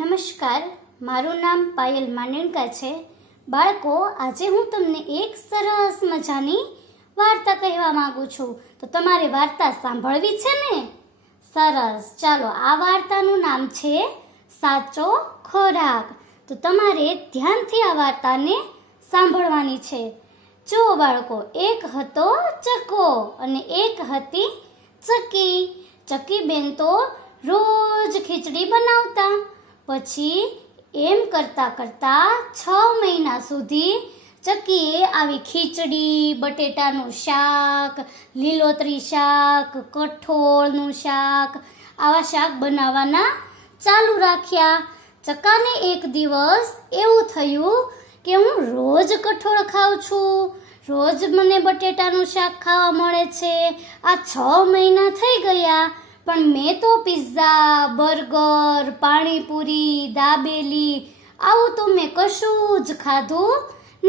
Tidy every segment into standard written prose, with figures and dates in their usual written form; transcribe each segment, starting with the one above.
નમસ્કાર, મારું નામ પાયલ માંડણકા છે. બાળકો, આજે હું તમને એક સરસ મજાની વાર્તા કહેવા માંગુ છું. તો તમારે વાર્તા સાંભળવી છે ને? સરસ, ચાલો. આ વાર્તાનું નામ છે સાચો ખોરાક. તો તમારે ધ્યાનથી આ વાર્તાને સાંભળવાની છે. જુઓ બાળકો, એક હતો ચકો અને એક હતી ચકી. ચકી બેન તો રોજ ખીચડી બનાવતા. પછી એમ કરતા કરતા 6 મહિના સુધી ચકીએ આવી ખીચડી, બટેટાનું શાક, લીલોતરી શાક, કઠોળનું શાક, આવા શાક બનાવવાના ચાલુ રાખ્યા. ચકાને એક દિવસ એવું થયું કે હું રોજ કઠોળ ખાઉં છું, રોજ મને બટેટાનું શાક ખાવા મળે છે. આ 6 મહિના થઈ ગયા, પણ મેં તો પિઝા, બર્ગર, પાણીપુરી, દાબેલી આવું તો મેં કશું જ ખાધું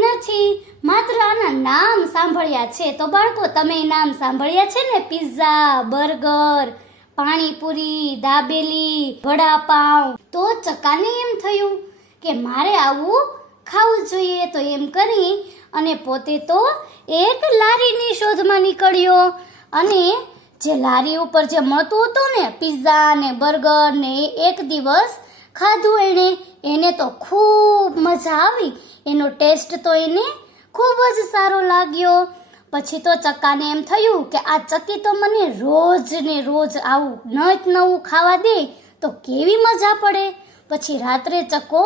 નથી. માત્ર આના નામ સાંભળ્યા છે. તો બાળકો, તમે નામ સાંભળ્યા છે ને? Pizza, burger, panipuri, dabeli, vada pav. તો ચકાને એમ થયું કે મારે આવું ખાવું જોઈએ. તો એમ કરી અને પોતે તો એક લારીની શોધમાં નીકળ્યો. અને જે લારી ઉપર જે મળતું હતું ને, પિઝા ને બર્ગર ને, એક દિવસ ખાધું એને તો ખૂબ મજા આવી. એનો ટેસ્ટ તો એને ખૂબ જ સારો લાગ્યો. પછી તો ચકાને એમ થયું કે આ ચકી તો મને રોજ ને રોજ આવું નવું ખાવા દે તો કેવી મજા પડે. પછી રાત્રે ચકો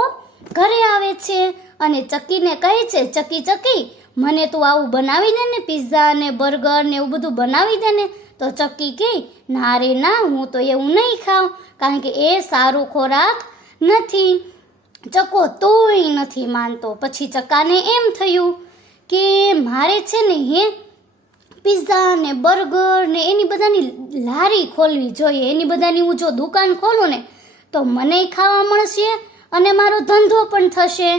ઘરે આવે છે અને ચકીને કહે છે, ચકી ચકી, મને તું આવું બનાવી દે ને, પિઝા ને બર્ગર ને એવું બધું બનાવી દે ને. તો ચકી કહે, ના રે ના, હું તો એવું નહીં ખાઉં, કારણ કે એ સારો ખોરાક નથી. ચકો તોય નથી માનતો. પછી ચકાને એમ થયું કે મારે છે ને પિઝા ને બર્ગર ને એની બધાની લારી ખોલવી જોઈએ. એની બધાની હું જો દુકાન ખોલું ને તો મને ખાવા મળશે અને મારો ધંધો પણ થશે.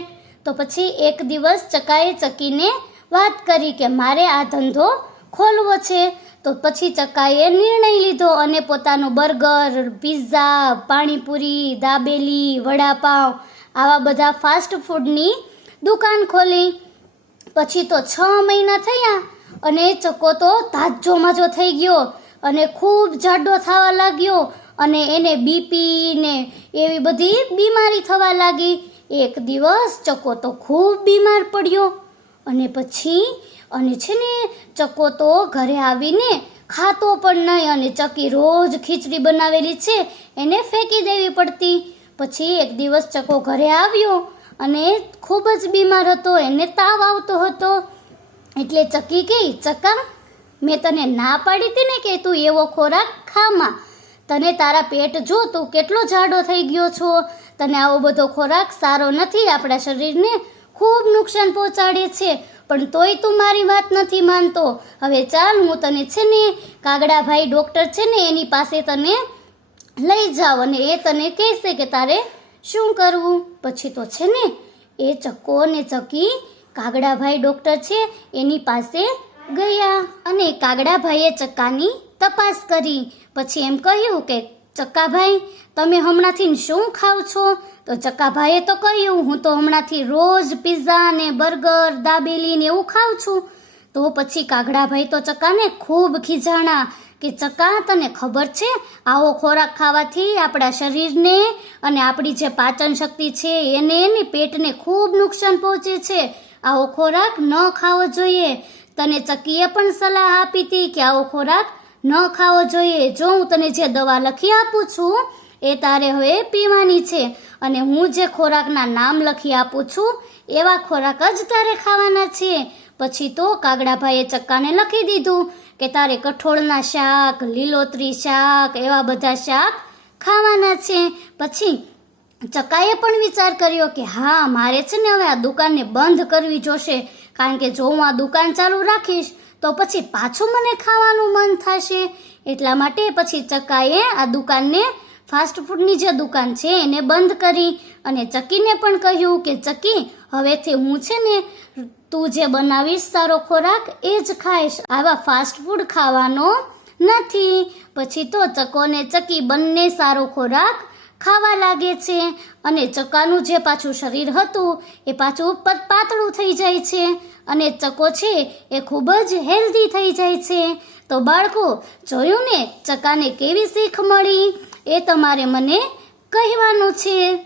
તો પછી એક દિવસ ચકાએ ચકીને વાત કરી કે મારે આ ધંધો ખોલવો છે. તો પછી ચકાએ નિર્ણય લીધો અને પોતાનો બર્ગર, પિઝા, પાણીપુરી, દાબેલી, વડાપાઉં આવા બધા ફાસ્ટ ફૂડની દુકાન ખોલી. પછી તો 6 મહિના થયા અને ચકો તો તાજો માજો થઈ ગયો અને ખૂબ જાડો થવા લાગ્યો અને એને બીપી ને એવી બધી બીમારી થવા લાગી. એક દિવસ ચકો તો ખૂબ બીમાર પડ્યો અને પછી છે ને ચકો તો ઘરે આવીને ખાતો પણ નહીં અને ચકી રોજ ખીચડી બનાવેલી છે એને ફેંકી દેવી પડતી. પછી એક દિવસ ચકો ઘરે આવ્યો અને ખૂબ જ બીમાર હતો, એને તાવ આવતો હતો. એટલે ચકી કહી, ચકા, મેં તને ના પાડી હતી ને કે તું એવો ખોરાક ખામાં. તને તારા પેટ જો, તું કેટલો જાડો થઈ ગયો છો. તને આવો બધો ખોરાક સારો નથી, આપણા શરીરને ખૂબ નુકસાન પહોંચાડે છે. પણ તોય તું મારી વાત નથી માનતો. હવે ચાલ, હું તને છે ને કાગડાભાઈ ડૉક્ટર છે ને એની પાસે તને લઈ જાઉં અને એ તને કહેશે કે તારે શું કરવું. પછી તો છે ને એ ચકો ને ચકી કાગડાભાઈ ડૉક્ટર છે એની પાસે ગયા અને કાગડાભાઈએ ચકાની તપાસ કરી. પછી એમ કહ્યું કે ચકાભાઈ, તમે હમણાંથી શું ખાવ છો? તો ચકાભાઈએ તો કહ્યું, હું તો હમણાંથી રોજ પિઝા ને બર્ગર, દાબેલી ને એવું ખાઉં છું. તો પછી કાગડાભાઈ તો ચકાને ખૂબ ખીજાણા કે ચકા, તને ખબર છે આવો ખોરાક ખાવાથી આપણા શરીરને અને આપણી જે પાચન શક્તિ છે એને પેટને ખૂબ નુકસાન પહોંચે છે. આવો ખોરાક ન ખાવો જોઈએ. તને ચકીએ પણ સલાહ આપી હતી કે આવો ખોરાક ન ખાવો જોઈએ. જો હું તને જે દવા લખી આપું છું એ તારે હવે પીવાની છે અને હું જે ખોરાકના નામ લખી આપું છું એવા ખોરાક જ તારે ખાવાના છે. પછી તો કાગડાભાઈએ ચક્કાને લખી દીધું કે તારે કઠોળના શાક, લીલોતરી શાક એવા બધા શાક ખાવાના છે. પછી ચક્કાએ પણ વિચાર કર્યો કે હા, મારે છે ને હવે આ દુકાનને બંધ કરવી જોશે, કારણ કે જો હું આ દુકાન ચાલુ રાખીશ તો પછી પાછું મને ખાવાનું મન થશે. એટલા માટે પછી ચક્કાએ આ દુકાનને, ફાસ્ટ ફૂડની જે દુકાન છે એને બંધ કરી અને ચકીને પણ કહ્યું કે ચકી, હવેથી હું છે ને તું જે બનાવીશ સારો ખોરાક એ જ ખાઈશ, આવા ફાસ્ટ ફૂડ ખાવાનો નથી. પછી તો ચકો ને ચકી બંને સારો ખોરાક ખાવા લાગે છે અને ચકાનું જે પાછું શરીર હતું એ પાછું પાતળું થઈ જાય છે અને ચકો છે એ ખૂબ જ હેલ્ધી થઈ જાય છે. તો બાળકો, જોયું ને ચકાને કેવી શીખ મળી? એ તમારે મને કહેવાનું છે.